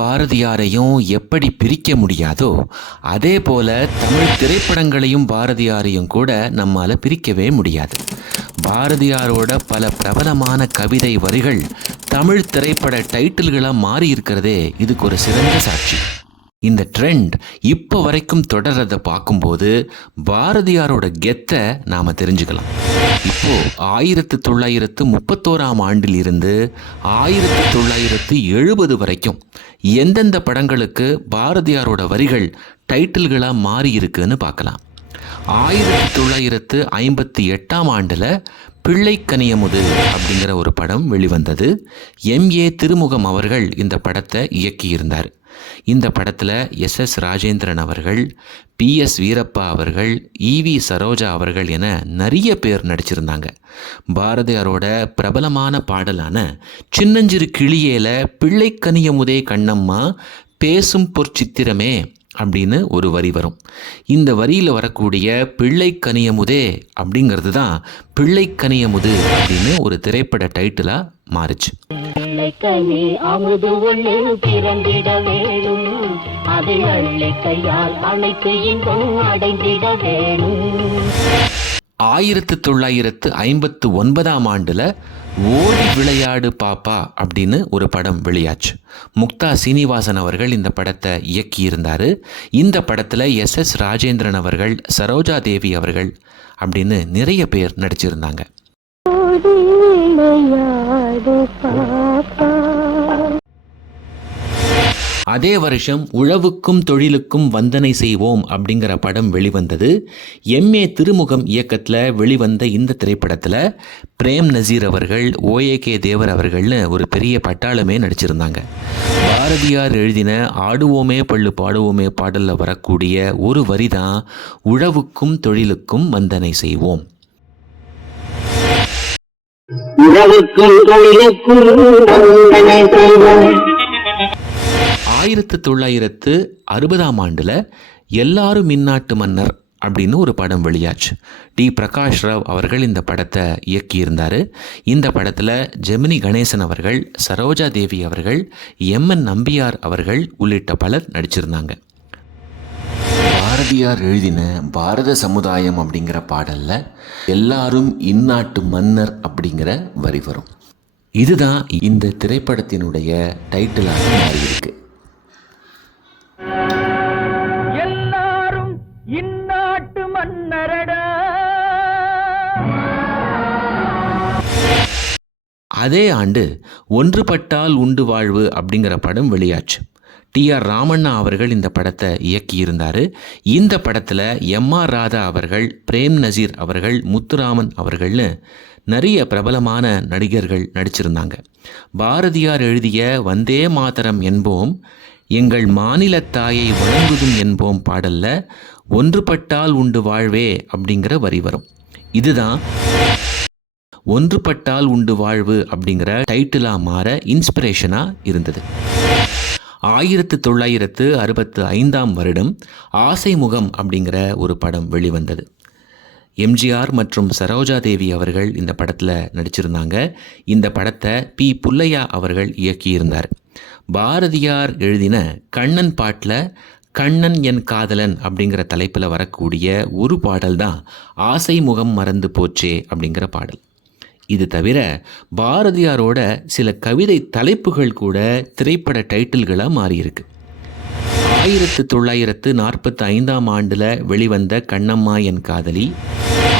பாரதியாரையும் எப்படி பிரிக்க முடியாதோ அதே போல தமிழ் திரைப்படங்களையும் பாரதியாரையும் கூட நம்மால் பிரிக்கவே முடியாது. பாரதியாரோட பல பிரபலமான கவிதை வரிகள் தமிழ் திரைப்பட டைட்டில்களாக மாறி இருக்கிறதே இதுக்கு ஒரு சிறந்த சாட்சி. இந்த ட்ரெண்ட் இப்போ வரைக்கும் தொடர்றதை பார்க்கும்போது பாரதியாரோட கெத்தை நாம் தெரிஞ்சுக்கலாம். இப்போ ஆயிரத்து தொள்ளாயிரத்து முப்பத்தோராம் ஆண்டில் இருந்து ஆயிரத்து தொள்ளாயிரத்து எழுபது வரைக்கும் எந்தெந்த படங்களுக்கு பாரதியாரோட வரிகள் டைட்டில்களாக மாறி இருக்குன்னு பார்க்கலாம். ஆயிரத்தி தொள்ளாயிரத்து ஐம்பத்தி எட்டாம் ஆண்டில் பிள்ளைக்கனியமுது அப்படிங்கிற ஒரு படம் வெளிவந்தது. எம்ஏ திருமுகம் அவர்கள் இந்த படத்தை இயக்கியிருந்தார். இந்த படத்தில் எஸ் எஸ் ராஜேந்திரன் அவர்கள் பி எஸ் வீரப்பா அவர்கள் இவி சரோஜா அவர்கள் என நிறைய பேர் நடிச்சிருந்தாங்க. பாரதியாரோட பிரபலமான பாடலான சின்னஞ்சிறு கிளியேல பிள்ளைக்கனியமுதே கண்ணம்மா பேசும் பொற்சித்திரமே அப்படின்னு ஒரு வரி வரும். இந்த வரியில் வரக்கூடிய பிள்ளை கனியமுதே அப்படிங்கிறது தான் பிள்ளை கனியமுது அப்படின்னு ஒரு திரைப்பட டைட்டிலாக மாறுச்சு. ஆயிரத்து தொள்ளாயிரத்து ஐம்பத்து ஒன்பதாம் ஆண்டில் ஓடி விளையாடு பாப்பா அப்படின்னு ஒரு படம் வெளியாச்சு. முக்தா சீனிவாசன் அவர்கள் இந்த படத்தை இயக்கியிருந்தார். இந்த படத்தில் எஸ் எஸ் ராஜேந்திரன் அவர்கள் சரோஜா தேவி அவர்கள் அப்படின்னு நிறைய பேர் நடிச்சிருந்தாங்க. அதே வருஷம் உழவுக்கும் தொழிலுக்கும் வந்தனை செய்வோம் அப்படிங்கிற படம் வெளிவந்தது. எம்ஏ திருமுகம் இயக்கத்தில் வெளிவந்த இந்த திரைப்படத்தில் பிரேம் நசீர் அவர்கள் ஓஏகே தேவர் அவர்கள்னு ஒரு பெரிய பட்டாளமே நடிச்சிருந்தாங்க. பாரதியார் எழுதின ஆடுவோமே பள்ளு பாடுவோமே பாடலில் வரக்கூடிய ஒரு வரி தான் உழவுக்கும் தொழிலுக்கும் வந்தனை செய்வோம். உழவுக்கும் தொழிலுக்கும் வந்தனை செய்வோம். ஆயிரத்து தொள்ளாயிரத்து அறுபதாம் ஆண்டில் எல்லாரும் மின்னாட்டு மன்னர் அப்படின்னு ஒரு படம் வெளியாச்சு. டி. பிரகாஷ் ராவ் அவர்கள் இந்த படத்தை இயக்கியிருந்தார். இந்த படத்தில் ஜெமினி கணேசன் அவர்கள் சரோஜா தேவி அவர்கள் எம். என். நம்பியார் அவர்கள் உள்ளிட்ட பலர் நடிச்சிருந்தாங்க. பாரதியார் எழுதின பாரத சமுதாயம் அப்படிங்கிற பாடலில் எல்லாரும் இந்நாட்டு மன்னர் அப்படிங்கிற வரி வரும். இதுதான் இந்த திரைப்படத்தினுடைய டைட்டிலாக மாறியிருக்கு. இந்நாட்டு மன்னரடா. அதே ஆண்டு ஒன்றுபட்டால் உண்டு வாழ்வு அப்படிங்கிற படம் வெளியாச்சு. டி ஆர் ராமண்ணா அவர்கள் இந்த படத்தை இயக்கியிருந்தார். இந்த படத்தில் எம் ஆர் ராதா அவர்கள் பிரேம் நசீர் அவர்கள் முத்துராமன் அவர்கள்னு நிறைய பிரபலமான நடிகர்கள் நடிச்சிருந்தாங்க. பாரதியார் எழுதிய வந்தே மாதரம் என்போம் எங்கள் மாநில தாயை வணங்குதும் என்போம் பாடல்ல ஒன்றுபட்டால் உண்டு வாழ்வே அப்படிங்கிற வரி வரும். இதுதான் ஒன்றுபட்டால் உண்டு வாழ்வு அப்படிங்கிற டைட்டிலாக மாற இன்ஸ்பிரேஷனாக இருந்தது. ஆயிரத்து தொள்ளாயிரத்து அறுபத்து ஐந்தாம் வருடம் ஆசை முகம் அப்படிங்கிற ஒரு படம் வெளிவந்தது. எம்ஜிஆர் மற்றும் சரோஜா தேவி அவர்கள் இந்த படத்தில் நடிச்சிருந்தாங்க. இந்த படத்தை பி. புல்லையா அவர்கள் இயக்கியிருந்தார். பாரதியார் எழுதின கண்ணன் பாட்டில் கண்ணன் என் காதலன் அப்படிங்கிற தலைப்பில் வரக்கூடிய ஒரு பாடல் தான் ஆசை முகம் மறந்து போச்சே அப்படிங்கிற பாடல். இது தவிர பாரதியாரோட சில கவிதை தலைப்புகள் கூட திரைப்பட டைட்டில்களாக மாறியிருக்கு. ஆயிரத்து தொள்ளாயிரத்து நாற்பத்தி ஐந்தாம் ஆண்டில் வெளிவந்த கண்ணம்மா என் காதலி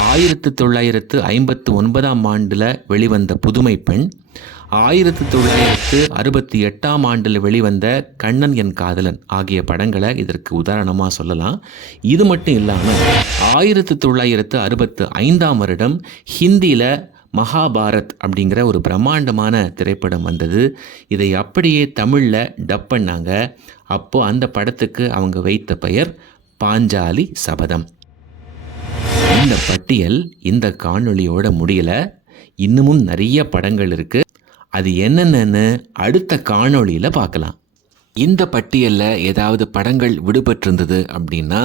ஆயிரத்து தொள்ளாயிரத்து ஐம்பத்து ஒன்பதாம் ஆண்டில் வெளிவந்த புதுமை பெண் ஆயிரத்து தொள்ளாயிரத்து அறுபத்தி எட்டாம் ஆண்டில் வெளிவந்த கண்ணன் என் காதலன் ஆகிய படங்களை இதற்கு உதாரணமாக சொல்லலாம். இது மட்டும் இல்லாமல் ஆயிரத்து தொள்ளாயிரத்து அறுபத்து ஐந்தாம் வருடம் ஹிந்தியில் மகாபாரத் அப்படிங்கிற ஒரு பிரம்மாண்டமான திரைப்படம் வந்தது. இதை அப்படியே தமிழில் டப் பண்ணாங்க. அப்போ அந்த படத்துக்கு அவங்க வைத்த பெயர் பாஞ்சாலி சபதம். இந்த பட்டியல் இந்த காணொளியோட முடியல. இன்னமும் நிறைய படங்கள் இருக்குது அது என்னென்னு அடுத்த காணொளியில் பார்க்கலாம். இந்த பட்டியலில் ஏதாவது படங்கள் விடுபட்டிருந்தது அப்படின்னா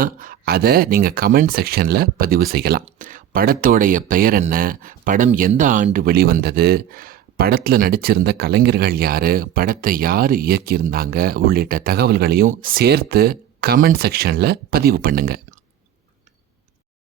அதை நீங்கள் கமெண்ட் செக்ஷனில் பதிவு செய்யலாம். படத்தோடைய பெயர் என்ன? படம் எந்த ஆண்டு வெளிவந்தது? படத்தில் நடிச்சிருந்த கலைஞர்கள் யார்? படத்தை யார் இயக்கியிருந்தாங்க? உள்ளிட்ட தகவல்களையும் சேர்த்து கமெண்ட் செக்ஷனில் பதிவு பண்ணுங்கள்